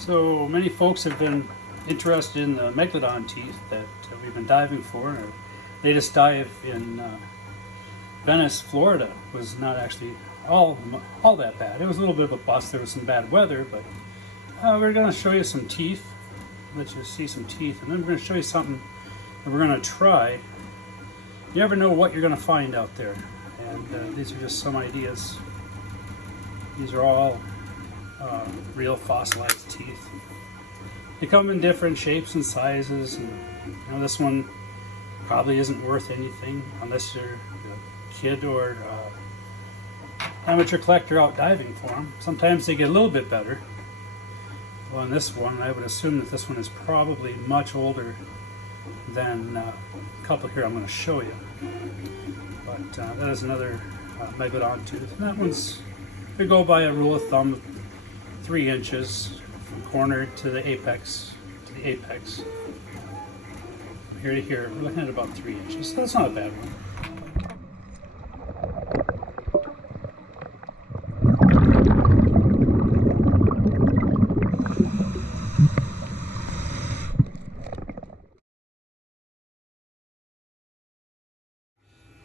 So many folks have been interested in the Megalodon teeth that we've been diving for. Our latest dive in Venice, Florida was not actually all that bad. It was a little bit of a bust. There was some bad weather, but we're going to show you some teeth. Let you see some teeth, and then we're going to show you something that we're going to try. You never know what you're going to find out there, and these are just some ideas. These are all real fossilized teeth. They come in different shapes and sizes, and you know, this one probably isn't worth anything unless you're a kid or amateur collector out diving for them. Sometimes they get a little bit better. Well, in this one, I would assume that this one is probably much older than a couple here I'm going to show you. But that is another Megalodon tooth. And that one's, they go by a rule of thumb, 3 inches from corner to the apex. From here to here, we're looking at about 3 inches. So that's not a bad one.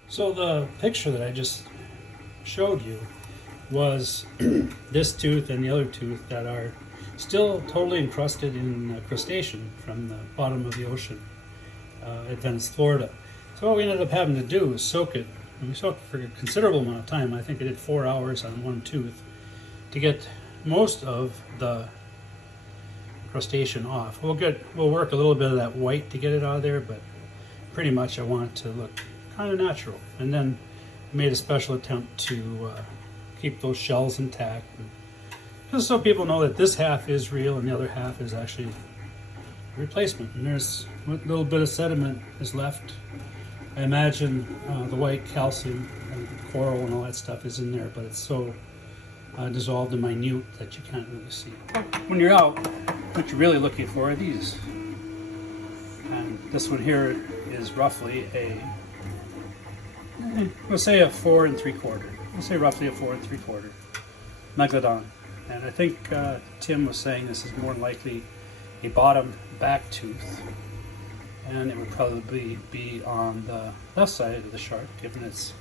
So the picture that I just showed you was this tooth and the other tooth that are still totally encrusted in crustacean from the bottom of the ocean at Venice, Florida. So what we ended up having to do is soak it, and we soaked it for a considerable amount of time. I think I did 4 hours on one tooth to get most of the crustacean off. We'll work a little bit of that white to get it out of there, but pretty much I want it to look kind of natural. And then made a special attempt to keep those shells intact, and just so people know that this half is real and the other half is actually a replacement. And there's what little bit of sediment is left. I imagine the white calcium and coral and all that stuff is in there, but it's so dissolved and minute that you can't really see. When you're out, what you're really looking for are these. And this one here is roughly we'll say a 4 3/4. We'll say roughly a 4 3/4 Megalodon. And I think Tim was saying this is more likely a bottom back tooth, and it would probably be on the left side of the shark, given its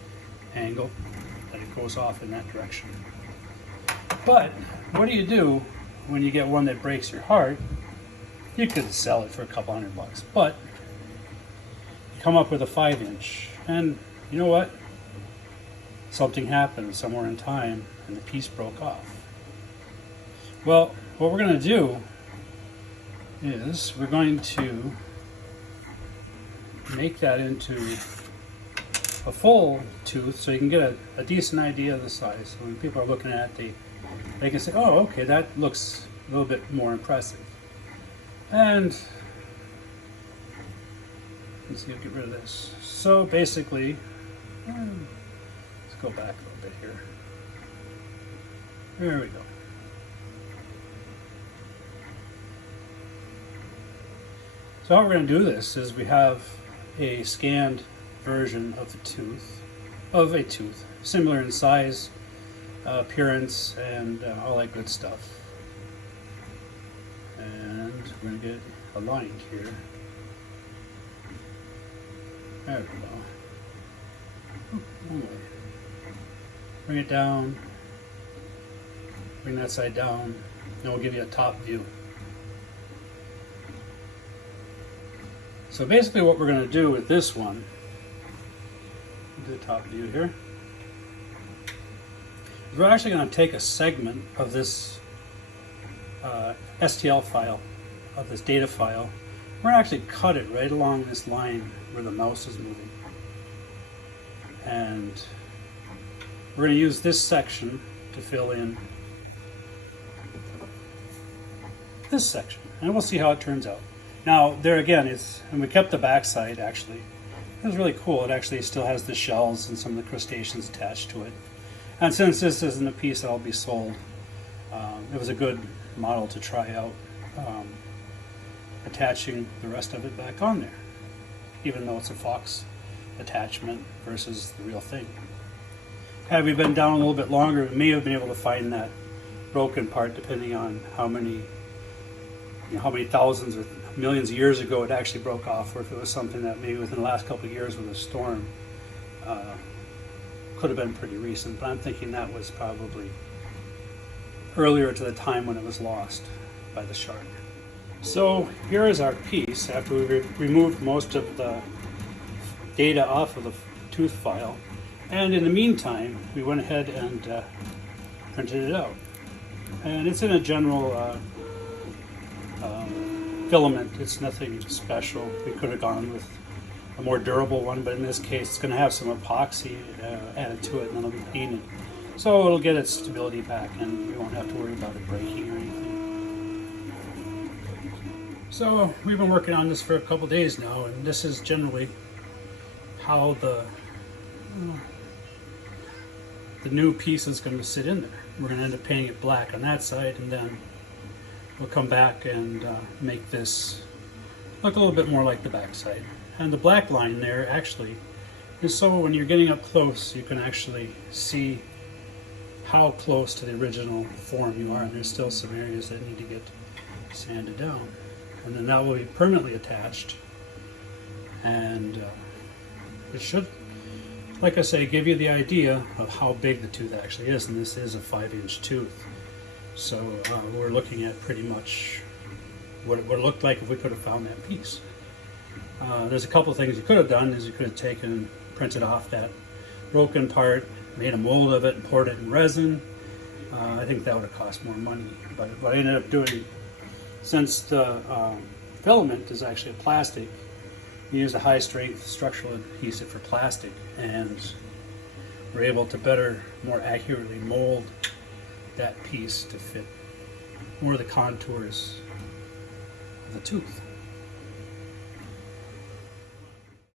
angle that it goes off in that direction. But what do you do when you get one that breaks your heart? You could sell it for a couple $100, but you come up with a 5-inch, and you know what? Something happened somewhere in time and the piece broke off. Well, what we're going to do is we're going to make that into a full tooth so you can get a decent idea of the size. So when people are looking at it, they can say, oh, okay, that looks a little bit more impressive. And let's see, I'll get rid of this. So basically, let's go back a little bit here. There we go. So how we're going to do this is we have a scanned version of a tooth, similar in size, appearance, and all that good stuff. And we're going to get aligned here. There we go. Anyway, bring it down, bring that side down, and we'll give you a top view. So basically what we're going to do with this one, the top view here, is we're actually going to take a segment of this STL file, of this data file. We're going to actually cut it right along this line where the mouse is moving. And we're going to use this section to fill in this section, and we'll see how it turns out. Now, there again is, and we kept the back side actually. It was really cool. It actually still has the shells and some of the crustaceans attached to it. And since this isn't a piece that'll be sold, it was a good model to try out, attaching the rest of it back on there, even though it's a Fox attachment versus the real thing. Had we been down a little bit longer, we may have been able to find that broken part, depending on how many how many thousands or millions of years ago it actually broke off, or if it was something that maybe within the last couple of years with a storm could have been pretty recent. But I'm thinking that was probably earlier to the time when it was lost by the shark. So here is our piece after we removed most of the data off of the tooth file. And in the meantime, we went ahead and printed it out. And it's in a general filament. It's nothing special. We could have gone with a more durable one, but in this case, it's going to have some epoxy added to it, and then it'll be painted. So it'll get its stability back, and we won't have to worry about it breaking or anything. So we've been working on this for a couple days now, and this is generally how the new piece is going to sit in there. We're going to end up painting it black on that side, and then we'll come back and make this look a little bit more like the back side. And the black line there actually is so when you're getting up close, you can actually see how close to the original form you are, and there's still some areas that need to get sanded down. And then that will be permanently attached, and it should, like I say, give you the idea of how big the tooth actually is, and this is a 5-inch tooth. So we're looking at pretty much what it would have looked like if we could have found that piece. There's a couple of things you could have done. Is you could have taken and printed off that broken part, made a mold of it, and poured it in resin. I think that would have cost more money. But what I ended up doing, since the filament is actually a plastic, we used a high-strength structural adhesive for plastic, and we're able to better, more accurately mold that piece to fit more of the contours of the tooth.